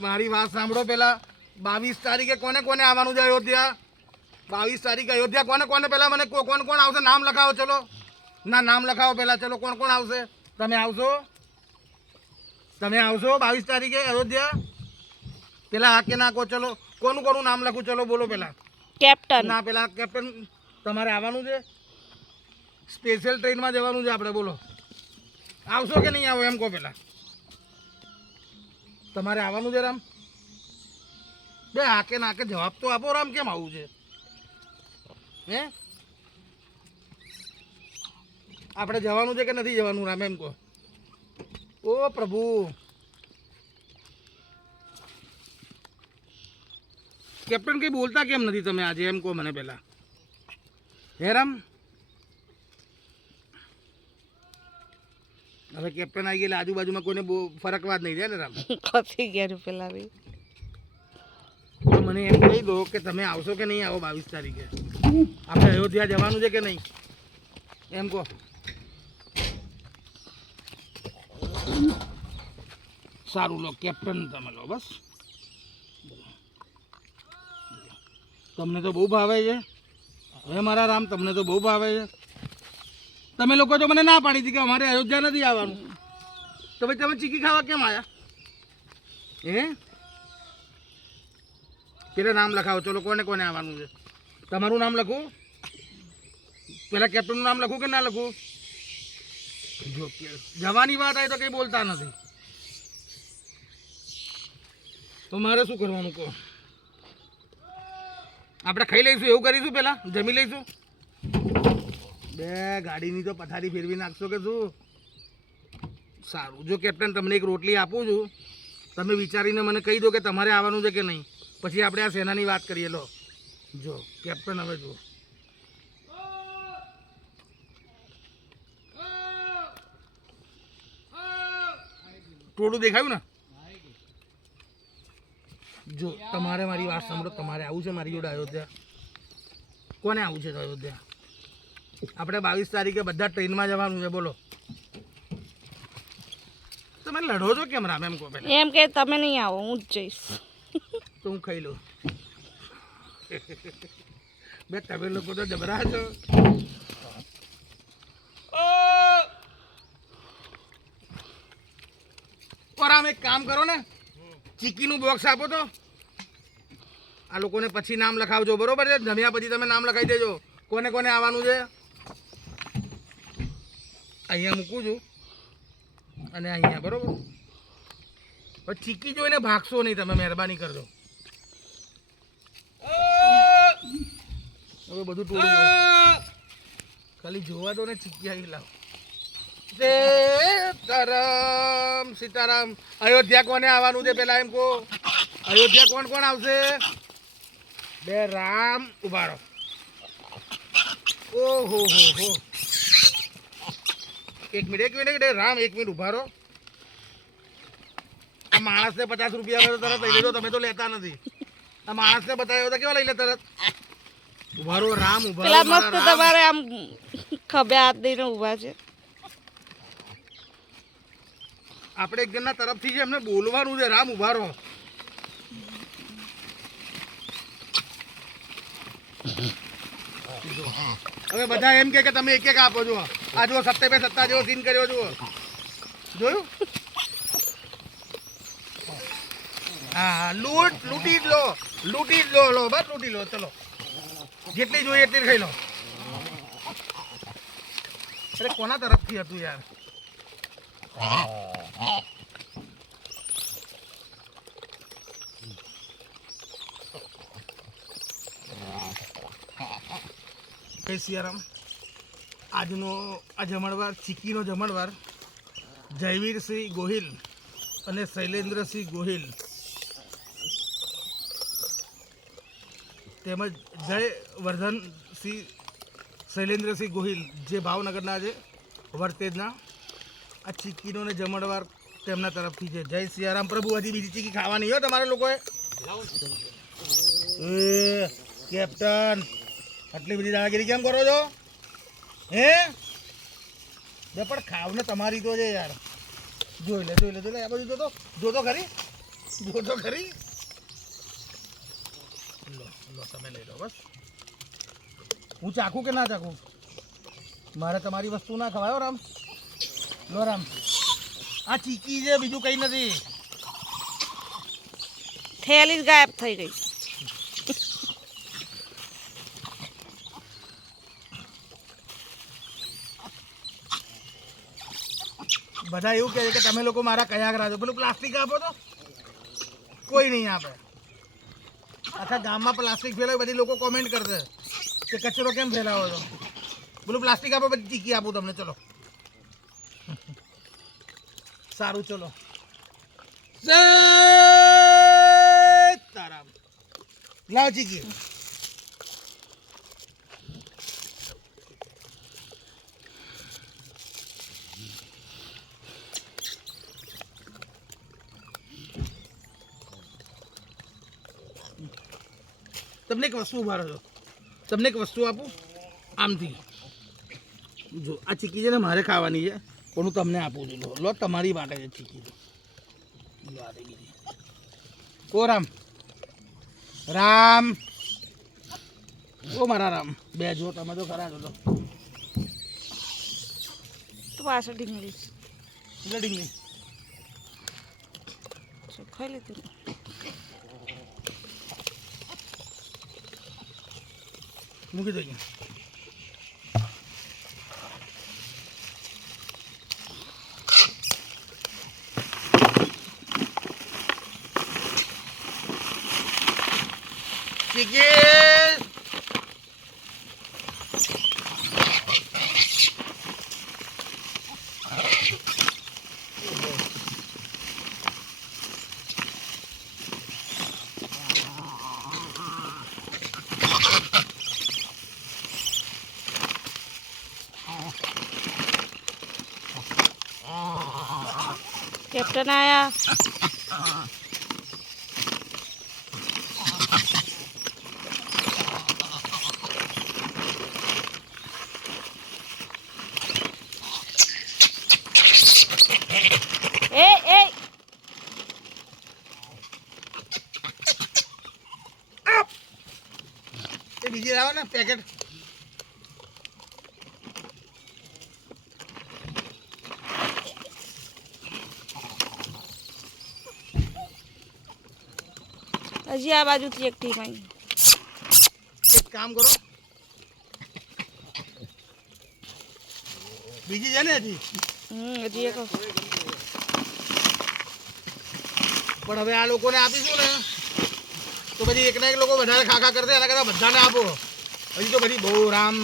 મારી વાત સાંભળો પેલા 22 તારીખે કોને કોને આવવાનું છે અયોધ્યા? 22 તારીખે અયોધ્યા કોને કોને પેલા મને કોણ કોણ આવશે નામ લખાવો. ચલો ના નામ લખાવો પેલા. ચલો કોણ કોણ આવશે? તમે આવશો? તમે આવશો 22 તારીખે અયોધ્યા? પેલા હા કે ના કહો. ચલો કોનું કોનું નામ લખું? ચલો બોલો પેલા. કેપ્ટન. ના પેલા કેપ્ટન તમારે આવવાનું છે. સ્પેશિયલ ટ્રેનમાં જવાનું છે આપણે. બોલો આવશો કે નહીં આવો એમ કહો પેલા. તમારે આવવાનું છે રામ? બે હાકે નાકે જવાબ તો આપો રામ. કેમ આવું છે હે? આપણે જવાનું છે કે નથી જવાનું રામ એમ કહો. ઓ પ્રભુ, કેપ્ટન કંઈ બોલતા કેમ નથી તમે આજે એમ કહો મને પહેલા. હે રામ? હવે કેપ્ટન આવી ગયેલા આજુબાજુમાં કોઈને બહુ ફરકવા જ નહીં રહે ને રામ. ખસી ગયા પેલા બી. તો મને એમ કહી દો કે તમે આવશો કે નહીં આવો 22 તારીખે? આપણે અયોધ્યા જવાનું છે કે નહીં એમ કહો. સારું લો કેપ્ટન તમે લો બસ. તમને તો બહુ ભાવે છે. હવે મારા રામ તમને તો બહુ ભાવે છે. તમે લોકો તો મને ના પાડી હતી કે અમારે અયોધ્યા નથી આવવાનું. તો ભાઈ તમે ચીકી ખાવા કેમ આવ્યા? હે? પેલા નામ લખાવો. ચલો કોને કોને આવવાનું છે? તમારું નામ લખું? પેલા કેપ્ટનનું નામ લખું કે ના લખું? જો જવાની વાત આવી તો કંઈ બોલતા નથી. તો મારે શું કરવાનું કહો? આપણે ખાઈ લઈશું એવું કરીશું? પેલા જમી લઈશું? બે ગાડીની તો પથારી ફેરવી નાખશો કે શું? સારું, જો કેપ્ટન તમને એક રોટલી આપું છું, તમે વિચારીને મને કહી દો કે તમારે આવવાનું છે કે નહીં. પછી આપણે આ સેનાની વાત કરીએ. લો જો કેપ્ટન, હવે જુઓ ટોળું દેખાયું ને? જો તમારે મારી વાત સાંભળો. તમારે આવું છે મારી જોડે અયોધ્યા? કોને આવું છે અયોધ્યા? આપણે 22 તારીખે બધા ટ્રેનમાં જવાનું છે. બોલો તમે લડો છો કેમ રામ એમ કહો પહેલા. એમ કે તમે નહીં આવો, હું જ જઈશ. તો હું ખાઈ લઉં. બે તમે લોકો તો જબરા છો. આમ એક કામ કરો ને, ચીકીનું બોક્સ આપો તો આ લોકોને પછી નામ લખાવજો. બરોબર છે? જમ્યા પછી તમે નામ લખાવી દેજો કોને કોને આવવાનું છે. અહીંયા મૂકું છું અને અહીંયા. બરોબર? પણ ચીકી જોઈને ભાગશો નહીં તમે, મહેરબાની કરજો. હવે બધું ટોળું ખાલી જોવા દો ને. ચીકી આવી લાવ. સીતારામ સીતારામ. અયોધ્યા કોને આવવાનું છે પેલા એમ કહો. અયોધ્યા કોણ કોણ આવશે? બે રામ ઉભા રહો. ઓહો હો હો. એક મિનિટ રામ, એક મિનિટ ઉભા રહો. આ માણસને 50 રૂપિયા આવે તો તરત લઈ લેજો. તમે તો લેતા નથી. આ માણસને બતાવ્યો તો કેવા લઈ લે તરત. ઉભા રહો રામ, ઉભા પેલા રહો. મસ્ત તમારે આમ ખભે હાથ દઈને ઊભા છે. આપણે એક જણના તરફથી છે એમને બોલવાનું છે. રામ ઉભા રહો. હવે બધા એમ કે તમે એક એક આપો. છો આ જુઓ 7/7 જેવો સીન કર્યો. જુઓ જોયું? હા લૂંટી જ લો. લો બસ લૂંટી લો. ચલો જેટલી જોઈએ એટલી ખાઈ લો. અરે કોના તરફથી હતું યાર? સિયારામ. આજનો આ જમણવાર, ચીકીનો જમણવાર જયવીરસિંહ ગોહિલ અને શૈલેન્દ્રસિંહ ગોહિલ તેમજ જયવર્ધનસિંહ શૈલેન્દ્રસિંહ ગોહિલ જે ભાવનગરના છે, વર્તેજના. આ ચીકીનો ને જમણવાર તેમના તરફથી છે. જય સિયારામ. પ્રભુ હજી બીજી ચીકી ખાવાની હોય તમારે લોકોએ? કેપ્ટન આટલી બધી દાદાગીરી કેમ કરો છો? હે બે પણ ખાવને તમારી તો છે યાર. જોઈ લે આ બધું. જો તો ખરી જો તો ખરી. લો લો તમે લઈ લો બસ. હું ચાખું કે ના ચાખું? મારે તમારી વસ્તુ ના ખવાયો રામ. લો રામ, આ ચીકી છે, બીજું કંઈ નથી. થેલી જ ગાયબ થઈ ગઈ. બધા એવું કહે છે કે તમે લોકો મારા કયા કરા છો. પેલું પ્લાસ્ટિક આપો તો કોઈ નહીં આપે. આખા ગામમાં પ્લાસ્ટિક ફેલાવે, બધી લોકો કોમેન્ટ કરશે કે કચરો કેમ ફેલાવો છો. પેલું પ્લાસ્ટિક આપો, બધી ચીકી આપું તમને. ચલો સારું, ચલો. જય તારામ. લાવ ચીકી. તમને એક વસ્તુ ઉભા રહો, તમને એક વસ્તુ આપું આમથી. જો આ ચીકી છે ને મારે ખાવાની છે, પણ હું તમને આપું છું. લો લો, તમારી માટે છે ચીકી. લો આ થઈ ગઈ. ઓ રામ રામ, ઓ મારા રામ. બે જો તમે તો ખરા છો. તો પાછળ ઢીંગલી ગડિંગ નહીં. ખાઈ લીધું. મૂકી દો અહીંયા. ચીકી કેપ્ટન આયા. એ એ એ બીજી લાવો ને પેકેટ. હજી આ બાજુથી એક ટીમ આવી. એક કામ કરો, બીજી છે ને હજી. હજી એક. પણ હવે આ લોકોને આપીશું ને તો પછી એકના એક લોકો વધારે ખા ખા કરશે. એના કરતાં બધાને આપો. હજી તો બધી બહુ રામ